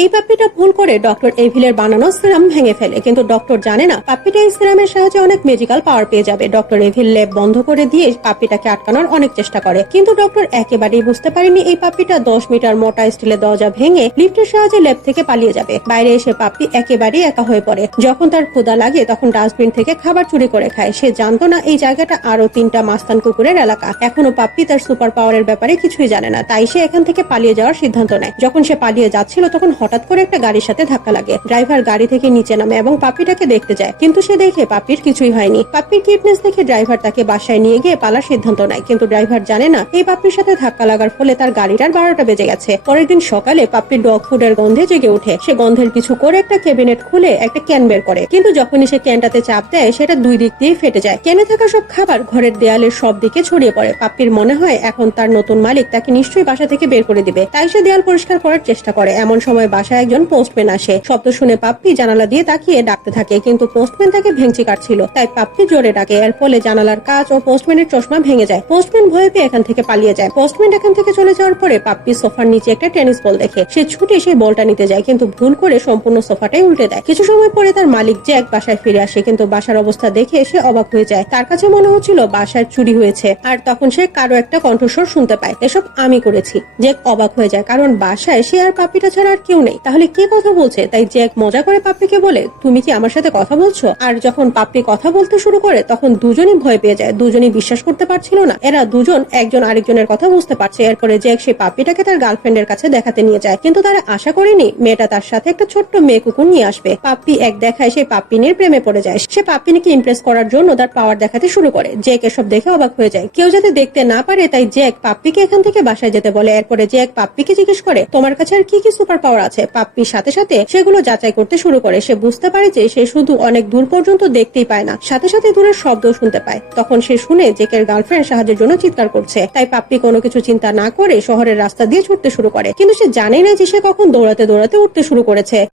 এই পাপ্পিটা ভুল করে ডক্টর এভিলের বানানো সিরাম ভেঙে ফেলে, কিন্তু ডক্টর জানে না পাপ্পিটা এই সিরামের সাহায্যে অনেক ম্যাজিক্যাল পাওয়ার পেয়ে যাবে। ডক্টর এভিল ল্যাব বন্ধ করে দিয়ে পাপ্পিটাকে আটকানোর অনেক চেষ্টা করে, কিন্তু ডক্টর একেবারেই বুঝতে পারেনি এই পাপ্পিটা 10 মিটার মোটা স্টিলের দরজা ভেঙে লিফটের সাহায্যে ল্যাব থেকে পালিয়ে যাবে। বাইরে এসে পাপ্পি একেবারেই একা হয়ে পড়ে। যখন তার ক্ষুধা লাগে তখন ডাস্টবিন থেকে খাবার চুরি করে খায়। সে জানতো না এই জায়গাটা আরো 3টা মাস্তান কুকুরের এলাকা। এখনো পাপ্পি তার সুপার পাওয়ারের ব্যাপারে কিছুই জানে না, তাই সে এখান থেকে পালিয়ে যাওয়ার সিদ্ধান্ত নেয়। যখন সে পালিয়ে যাচ্ছিল তখন হঠাৎ করে একটা গাড়ির সাথে ধাক্কা লাগে। ড্রাইভার গাড়ি থেকে নিচে নামে এবং পাপ্পিটাকে দেখতে যায়, কিন্তু সে দেখে পাপ্পির কিছুই হয়নি। পাপ্পির কিডনেস দেখে ড্রাইভার তাকে বাসায় নিয়ে গিয়ে পালার সিদ্ধান্ত নেয়, কিন্তু ড্রাইভার জানে না এই পাপ্পির সাথে ধাক্কা লাগার ফলে তার গাড়িটার 12টা বেজে গেছে। পরের দিন সকালে পাপ্পির ডগ ফুডের গন্ধে জেগে ওঠে। সে গন্ধের কিছু করে একটা ক্যাবিনেট খুলে একটা ক্যান বের করে, কিন্তু যখনই সে ক্যানটাতে চাপ দেয় সেটা দুই দিক দিয়ে ফেটে যায়। ক্যানে থাকা সব খাবার ঘরের দেয়ালের সব দিকে ছড়িয়ে পড়ে। পাপ্পির মনে হয় এখন তার নতুন মালিক তাকে নিশ্চয়ই বাসা থেকে বের করে দিবে, তাই সে দেয়াল পরিষ্কার করার চেষ্টা করে। এমন সময় বাসায় একজন পোস্টম্যান আসে। শব্দ শুনে পাপ্পি জানালা দিয়ে তাকিয়ে ডাকতে থাকে, কিন্তু পোস্টম্যান তাকে ভেঙচি কাটছিল, তাই পাপ্পি জোরে ডাকে। এর ফলে জানালার কাঁচ ও পোস্টম্যানের চশমা ভেঙে যায়। পোস্টম্যান ভয় পেয়ে এখান থেকে পালিয়ে যায়। পোস্টম্যান এখান থেকে চলে যাওয়ার পরে পাপ্পি সোফার নিচে একটা টেনিস বল দেখে। সে ছুটে সেই বলটা নিতে যায়, কিন্তু ভুল করে সম্পূর্ণ সোফাটাই উল্টে দেয়। কিছু সময় পরে তার মালিক জ্যাক বাসায় ফিরে আসে, কিন্তু বাসার অবস্থা দেখে সে অবাক হয়ে যায়। তার কাছে মনে হচ্ছিল বাসায় চুরি হয়েছে। আর তখন সে কারো একটা কণ্ঠস্বর শুনতে পায়, এসব আমি করেছি। জ্যাক অবাক হয়ে যায়, কারণ বাসায় সে আর পাপ্পিটা ছাড়া আর কেউ নেই। তাহলে কে কথা বলছে? তাই জ্যাক মজা করে পাপ্পিকে বলে, তুমি কি আমার সাথে কথা বলছো? আর যখন পাপ্পি কথা বলতে শুরু করে তখন দুজনই ভয় পেয়ে যায়। দুজনই বিশ্বাস করতে পারছিল না এরা দুজন একজন আরেকজনের কথা বুঝতে পারছে। এরপরে জ্যাক সেই পাপ্পিটাকে তার গার্লফ্রেন্ডের কাছে দেখাতে নিয়ে যায়, কিন্তু তারা আশা করেনি মেয়েটা তার সাথে একটা ছোট্ট মেয়ে কুকুর নিয়ে আসবে। পাপ্পি এক দেখায় সেই পাপ্পিনের প্রেমে পড়ে যায়। সে পাপ্পিনিকে ইমপ্রেস করার জন্য তার পাওয়ার দেখাতে শুরু করে। জ্যাক এসব দেখে অবাক হয়ে যায়। কেউ যাতে দেখতে না পারে তাই জ্যাক পাপ্পিকে এখান থেকে বাসায় যেতে বলে। এরপরে জ্যাক পাপ্পিকে জিজ্ঞেস করে, তোমার কাছে আর কি কি সুপার পাওয়ার আছে? পাপ্পির সাথে সাথে সেগুলো যাচাই করতে শুরু করে। সে বুঝতে পারে যে সে শুধু অনেক দূর পর্যন্ত দেখতেই পায় না, সাথে সাথে দূরের শব্দও শুনতে পায়। তখন সে শুনে জ্যাকের গার্লফ্রেন্ড সাহায্যের জন্য চিৎকার করছে। তাই পাপ্পি কোনো কিছু চিন্তা না করে শহরের রাস্তা দিয়ে ছুটতে শুরু করে, কিন্তু সে জানে না যে সে কখন দৌড়াতে দৌড়াতে উঠতে শুরু করেছে।